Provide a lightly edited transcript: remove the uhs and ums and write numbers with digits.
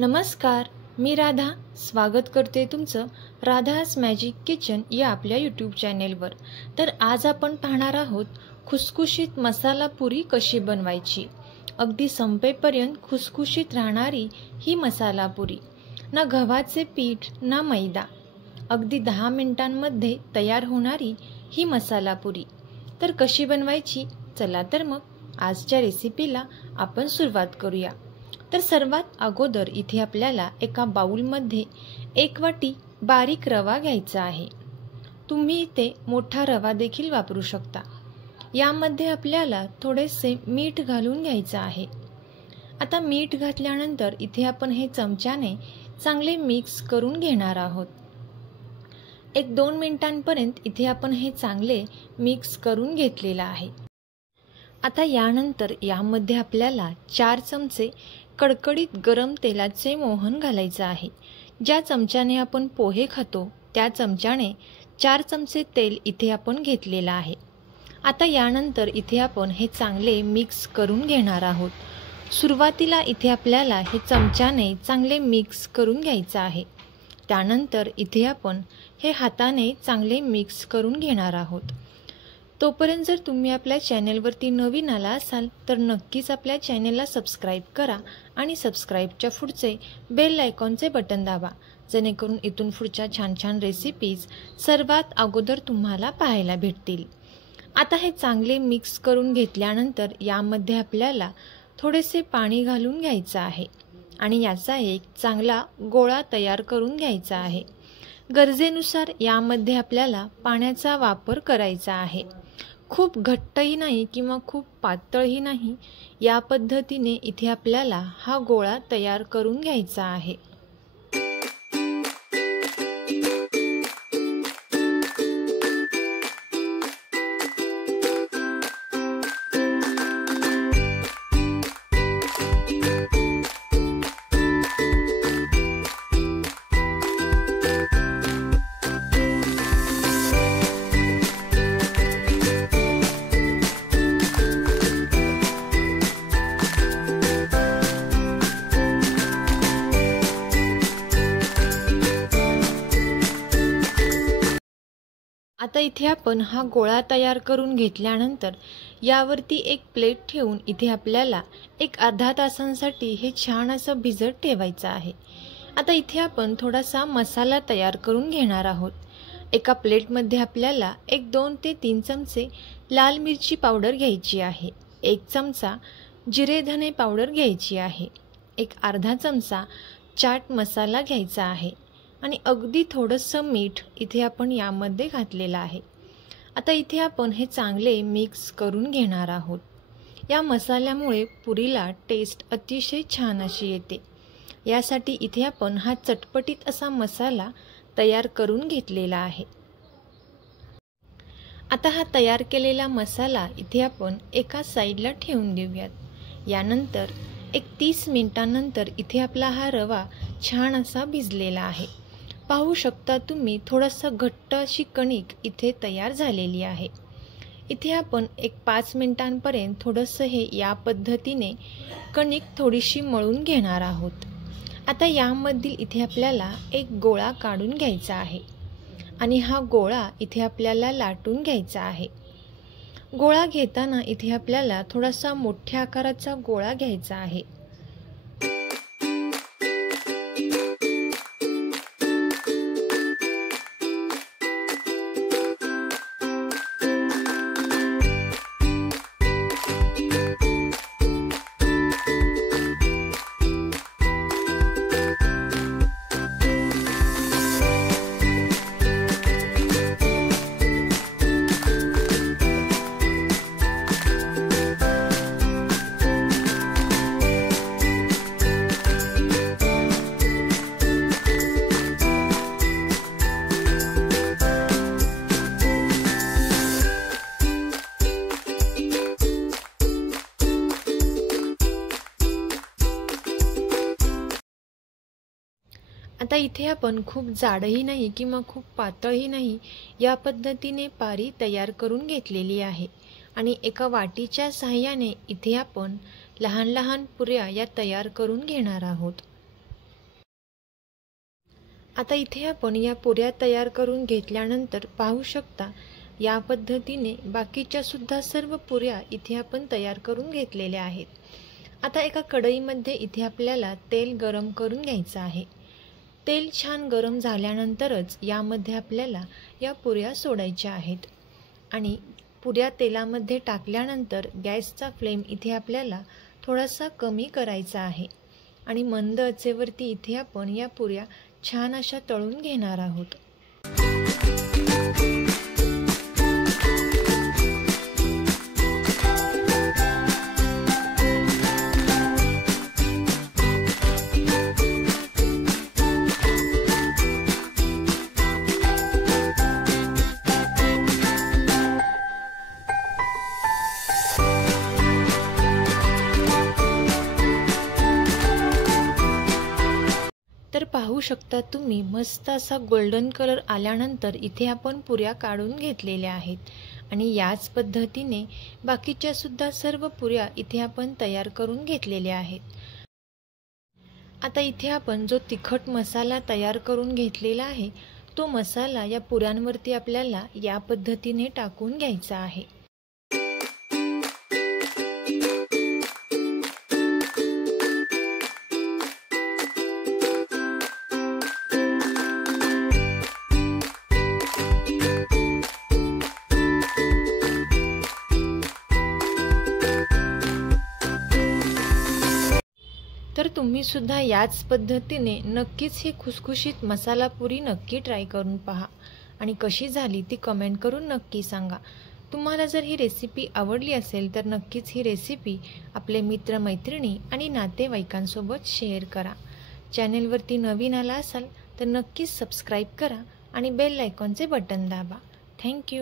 नमस्कार, मी राधा स्वागत करते तुमचं राधास मॅजिक किचन या आपल्या यूट्यूब चॅनेलवर। तर आज आपण पाहणार आहोत खुसखुशीत मसाला पुरी कशी बनवायची। अगदी संपेपर्यंत खुसखुशीत राहणारी ही मसाला पुरी, ना गव्हाचे पीठ ना मैदा, अगदी 10 मिनिटांमध्ये तयार होणारी ही मसाला पुरी। तर कशी बनवायची, चला तर मग आजच्या रेसिपीला आपण सुरुवात करूया। तर सर्वात अगोदर इथे आपल्याला एका बाउलमध्ये 1 वाटी बारीक रवा घ्यायचा आहे। तुम्ही इथे मोठा रवा देखील वापरू शकता। यामध्ये आपल्याला थोडेसे मीठ घालून घ्यायचं आहे। आता मीठ घातल्यानंतर इथे आपण हे चमच्याने चांगले मिक्स करून घेणार आहोत। 1-2 मिनिटांपर्यंत इथे आपण हे चांगले मिक्स करून घेतलेलं आहे। आता यानंतर यामध्ये आपल्याला 4 चमचे कडकडीत गरम तेलाचे मोहन घालायचे आहे। ज्या चमच्याने आपण पोहे खातो त्या चमच्याने 4 चमचे तेल इथे आपण घेतलेलं आहे। आता यानंतर इथे आपण हे चांगले मिक्स करून घेणार आहोत। सुरुवातीला इथे आपल्याला हे चमच्याने चांगले मिक्स करून घ्यायचं आहे। त्यानंतर इथे आपण हे हाताने चांगले मिक्स करून घेणार आहोत। तोपर्यंत जर तुम्ही आपल्या चॅनलवरती नवीन आला असाल तर नक्कीच आपल्या चॅनलला सबस्क्राईब करा आणि सबस्क्राईबच्या पुढचे बेल आयकॉनचे बटन दाबा, जेणेकरून इथून पुढच्या छान छान रेसिपीज सर्वात अगोदर तुम्हाला पाहायला भेटतील। आता हे चांगले मिक्स करून घेतल्यानंतर यामध्ये आपल्याला थोडेसे पाणी घालून घ्यायचं आहे आणि याचा एक चांगला गोळा तयार करून घ्यायचा आहे। गरजेनुसार यामध्ये आपल्याला पाण्याचा वापर करायचा आहे। खूप घट्टही नाही किंवा खूप पातळही नाही, या पद्धतीने इथे आपल्याला हा गोळा तयार करून घ्यायचा आहे। आता इथे आपण हा गोळा तयार करून घेतल्यानंतर यावरती एक प्लेट ठेवून इथे आपल्याला एक अर्धा तासांसाठी हे छान असं भिजत ठेवायचं आहे। आता इथे आपण थोडासा मसाला तयार करून घेणार आहोत। एका प्लेटमध्ये आपल्याला 2 ते 3 चमचे लाल मिरची पावडर घ्यायची आहे, 1 चमचा जिरे धने पावडर घ्यायची आहे, एक अर्धा चमचा चाट मसाला घ्यायचा आहे आणि अगदी थोडंसं मीठ इथे आपण यामध्ये घातलेलं आहे। आता इथे आपण हे चांगले मिक्स करून घेणार आहोत। या मसाल्यामुळे पुरीला टेस्ट अतिशय छान अशी येते। यासाठी इथे आपण हा चटपटीत असा मसाला तयार करून घेतलेला आहे। आता हा तयार केलेला मसाला इथे आपण एका साईडला ठेवून देऊयात। यानंतर 30 मिनिटांनंतर इथे आपला हा रवा छान असा भिजलेला आहे। पाहू शकता तुम्ही थोडासा घट्ट अशी कणिक इथे तयार झालेली आहे। इथे आपण 5 मिनिटांपर्यंत थोडंसं हे या पद्धतीने कणिक थोडीशी मळून घेणार आहोत। आता यामधील इथे आपल्याला एक गोळा काढून घ्यायचा आहे आणि हा गोळा इथे आपल्याला लाटून घ्यायचा आहे। गोळा घेताना इथे आपल्याला थोडासा मोठ्या आकाराचा गोळा घ्यायचा आहे। आता इथे आपण खूप जाडही नाही किंवा खूप पातळही नाही, या पद्धतीने पारी तयार करून घेतलेली आहे आणि एका वाटीच्या सहाय्याने इथे आपण लहान लहान पुऱ्या या तयार करून घेणार आहोत। आता इथे आपण या पुऱ्या तयार करून घेतल्यानंतर पाहू शकता या पद्धतीने बाकीच्या सुद्धा सर्व पुऱ्या इथे आपण तयार करून घेतलेल्या आहेत. आता एका कढईमध्ये इथे आपल्याला तेल गरम करून घ्यायचं आहे. तेल छान गरम झाल्यानंतरच यामध्ये आपल्याला या पुऱ्या सोडायच्या आहेत आणि पुऱ्या तेलामध्ये टाकल्यानंतर गॅसचा फ्लेम इथे आपल्याला थोडासा कमी करायचा आहे आणि मंद आचेवरती इथे आपण या पुऱ्या छान अशा तळून घेणार आहोत. तर पाहू शकता तुम्ही मस्त असा गोल्डन कलर आल्यानंतर इथे आपण पुऱ्या काढून घेतलेल्या आहेत आणि याच पद्धतीने बाकीच्या सुद्धा सर्व पुऱ्या इथे आपण तयार करून घेतलेल्या आहेत. आता इथे आपण जो तिखट मसाला तयार करून घेतलेला आहे तो मसाला या पुऱ्यांवरती आपल्याला या पद्धतीने टाकून घ्यायचा आहे. तर तुम्ही सुद्धा याच पद्धतीने नक्कीच ही खुसखुशीत मसाला पुरी नक्की ट्राय करून पहा आणि कशी झाली ती कमेंट करून नक्की सांगा. तुम्हाला जर ही रेसिपी आवडली असेल तर नक्कीच ही रेसिपी आपले मित्रमैत्रिणी आणि नातेवाईकांसोबत शेअर करा. चॅनेलवरती नवीन आला असाल तर नक्कीच सबस्क्राईब करा आणि बेल आयकॉनचे बटन दाबा. थँक्यू.